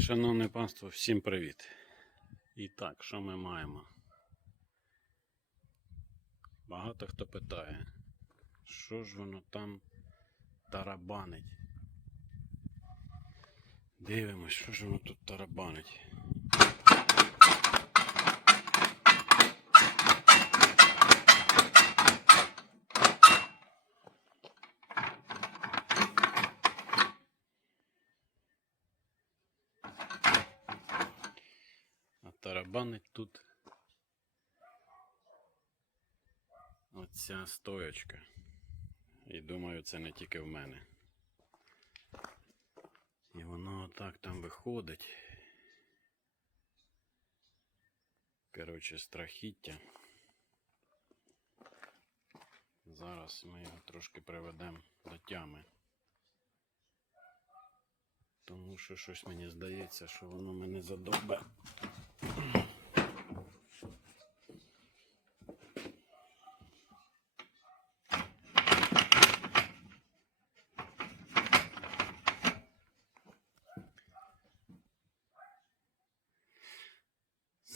Шановне панство, всім привіт. І так, що ми маємо? Багато хто питає, що ж воно там тарабанить. Дивимось, що ж воно тут тарабанить. А тарабанить тут оця стоячка. І думаю, це не тільки в мене. І воно отак там виходить. Коротше, страхіття. Зараз ми його трошки приведемо до тями. Тому що щось мені здається, що воно мене задовбе.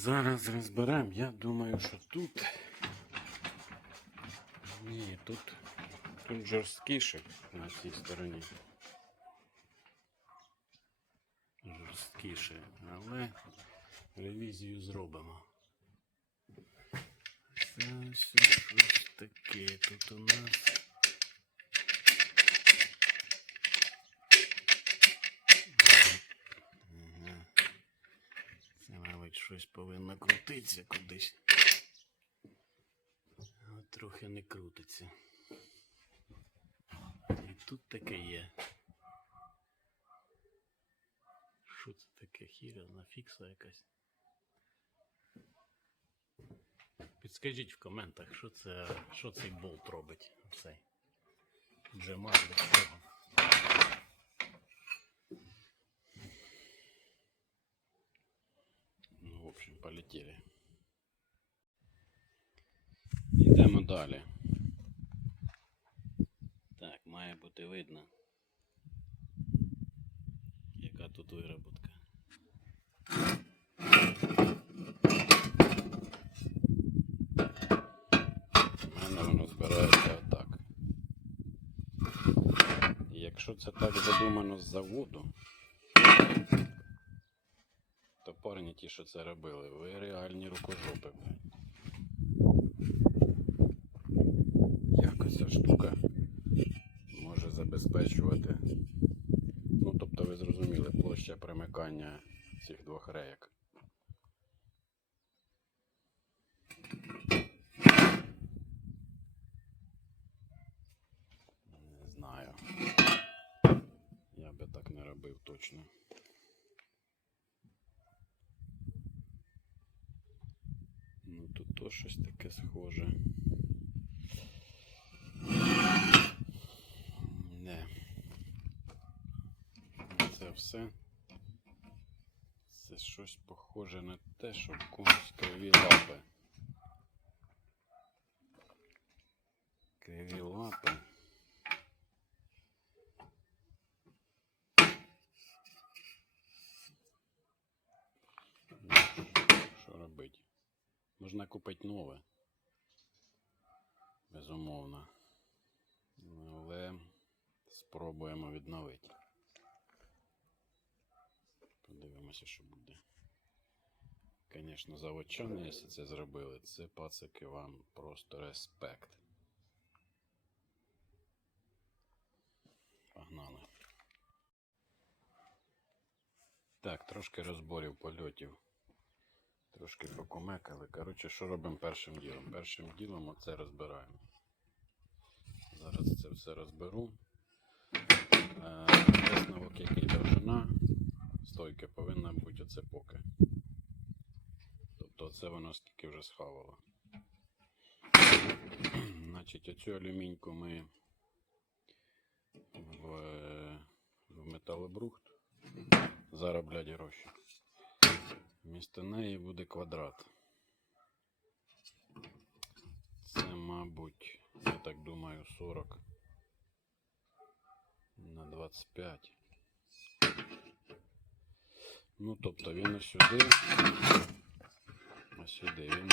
Зараз розберемо. Я думаю, що тут. Ні, тут. Тут жорсткіше на цій стороні. Жорсткіше, але ревізію зробимо. Це щось таке тут у нас. Щось повинно крутитися кудись. От трохи не крутиться. І тут таке є. Що це таке хірозна фікса якась? Підскажіть в коментах, що це, що цей болт робить. Цей. Джема для чого. Полетели. Йдемо далі. Так, має бути видно. Яка тут вироботка. У мене воно збирається отак. І якщо це так задумано з заводу, то ті, що це робили, ви реальні рукожопи. блядь. Як ця штука може забезпечувати. Ну, тобто ви зрозуміли площа примикання цих двох реєк. Не знаю. Я би так не робив точно. То щось таке схоже. Не. Це все. Це щось похоже на те, що в комусь криві лапи. Криві лапи. Ну, Що робити? Можна купити нове. Безумовно. Але спробуємо відновити. Подивимося, що буде. Звісно, заводчани, якщо це зробили, це пацики вам просто респект. Погнали. Так, трошки розборів польотів. Трошки покумекали. Коротше, що робимо першим ділом? Першим ділом оце розбираємо. Зараз це все розберу. Е, Висновок, який довжина стойки повинна бути оце поки. Тобто оце воно скільки вже схавало. Значить, оцю алюміньку ми в, в металобрухт зароблять гроші. Вмісто неї буде квадрат. Це, мабуть, я так думаю, 40 на 25. Ну, тобто він ось сюди, ось сюди. Він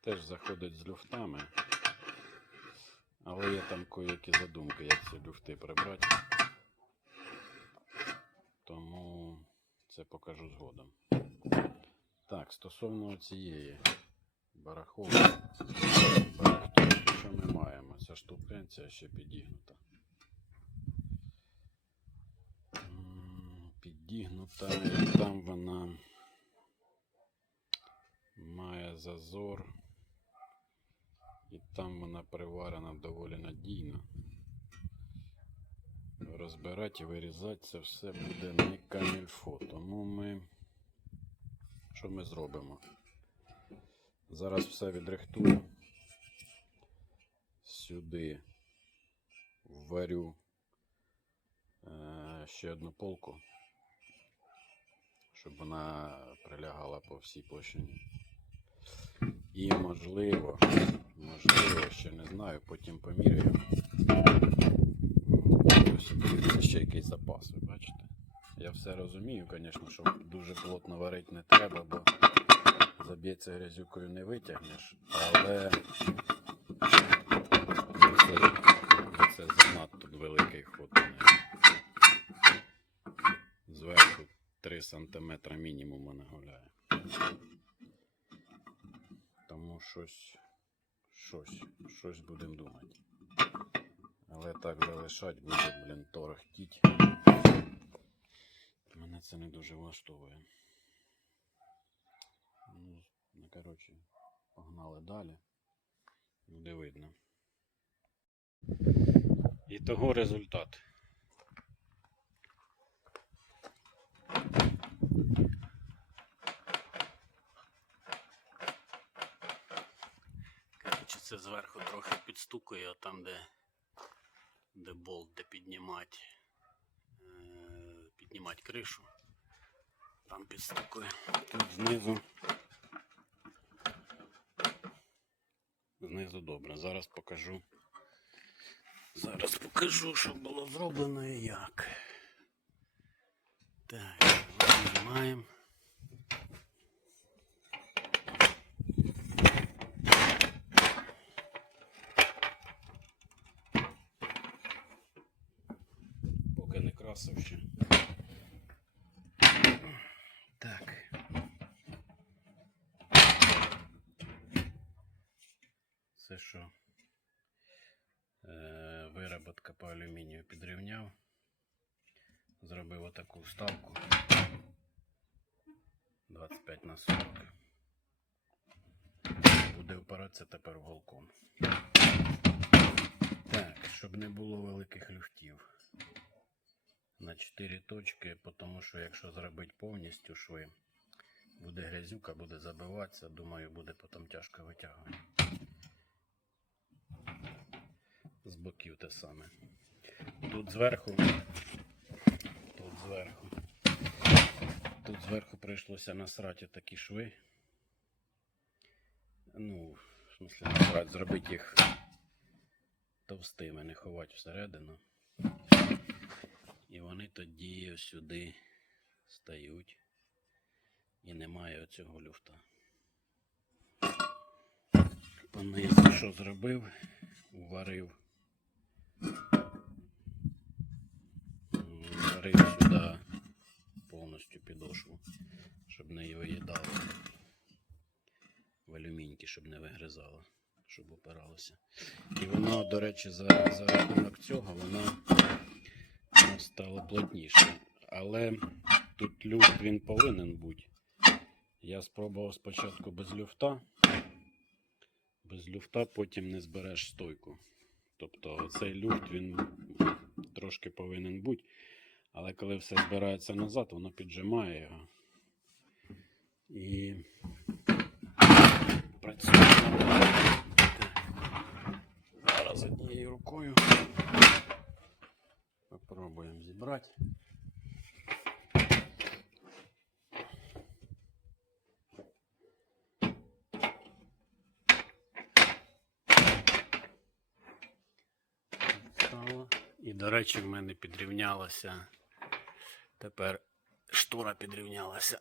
теж заходить з люфтами. Але є там кое-які задумки, як ці люфти прибрати. Тому це покажу згодом. Так, стосовно цієї барахтушки, що ми маємо? Ця штукенція ще підігнута. Підігнута, і там вона має зазор. І там вона приварена доволі надійно. Розбирати і вирізати це все буде не камільфо. Тому ми. Що ми зробимо? Зараз все відрихтую. Сюди варю е, ще одну полку, щоб вона прилягала по всій площині. І можливо, можливо, ще не знаю, потім поміряю. Ще якийсь запас, ви бачите? Я все розумію, звісно, що дуже плотно варити не треба, бо заб'ється грязюкою не витягнеш, але це, це занадто великий ход. Зверху 3 см мінімум вона гуляє. Тому щось, щось, щось будемо думати. Але так залишать буде, блін, торохтіть. Мене це не дуже влаштовує. Ну, ну, коротше, погнали далі. Буде видно. І того результат. Коротше, це зверху трохи підстукує, а там, де, де болт, де піднімати, е, піднімати кришу. Там підстукує. Тут знизу. Знизу добре. Зараз покажу. Зараз покажу, що було зроблено і як. Так, Поки не красив ще. Так. Це що? Е, вироботка по алюмінію підрівняв. Зробив отаку вставку. 25 на 40. Буде впиратися тепер голком. Так, щоб не було великих люфтів. На 4 точки, тому що якщо зробити повністю шви, буде грязюка, буде забиватися, думаю, буде потім тяжко витягувати. З боків те саме. Тут зверху. Тут зверху. Тут зверху прийшлося насрати такі шви. Ну, в смысле насрати, зробити їх товстими, не ховати всередину. І вони тоді сюди стають. І немає оцього люфта. Понизу що зробив? Уварив. М, Варив сюди повністю підошву, щоб не її виїдало. В алюміньки, щоб не вигризало, щоб опиралося. І воно, до речі, за, за рахунок цього воно стало плотніше. Але тут люфт він повинен бути. Я спробував спочатку без люфта. Без люфта потім не збереш стойку. Тобто цей люфт він трошки повинен бути. Але коли все збирається назад, воно піджимає його. І працює. Зараз однією рукою. Попробуємо зібрати. І, до речі, в мене підрівнялося тепер штора підрівнялася.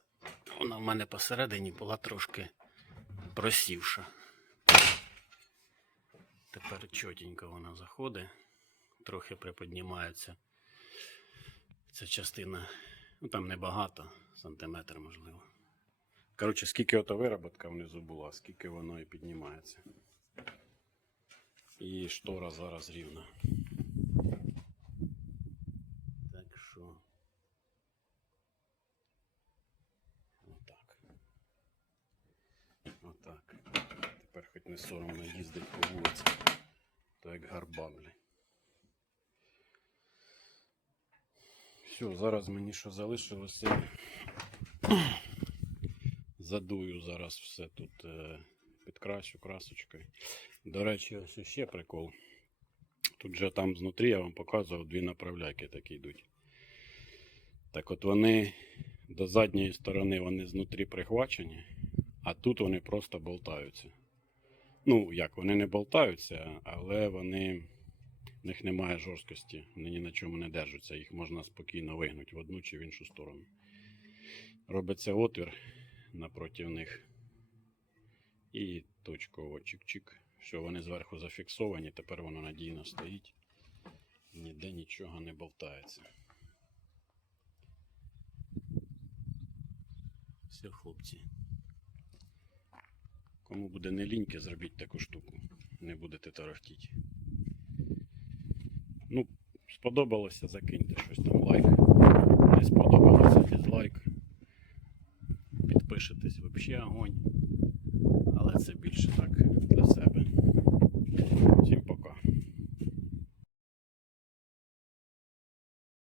Вона в мене посередині була трошки просівша. Тепер чотенько вона заходить, трохи приподнімається. Ця частина, ну там небагато, сантиметр можливо. Коротше, скільки ото вироботка внизу була, скільки воно і піднімається. І штора зараз рівна. Так що. Отак. Отак. Тепер хоч не соромно їздить по вулиці. То як гарба, блядь. Все, зараз мені що залишилося. Задую зараз все тут е, підкрасю красочкою. До речі, ось ще прикол. Тут же там знутрі я вам показував дві направляйки такі йдуть. Так от вони до задньої сторони вони знутрі прихвачені, а тут вони просто болтаються. Ну, як, вони не болтаються, але вони. В них немає жорсткості, вони ні на чому не держаться, їх можна спокійно вигнути в одну чи в іншу сторону. Робиться отвір напроти них. І точково чик-чик. Все, вони зверху зафіксовані, тепер воно надійно стоїть. Ніде нічого не болтається. Все, хлопці. Кому буде не ліньки, зробіть таку штуку. Не будете тарахтіти. Сподобалося, закиньте щось там лайк. Не сподобалося дизлайк. Підпишитесь взагалі огонь. Але це більше так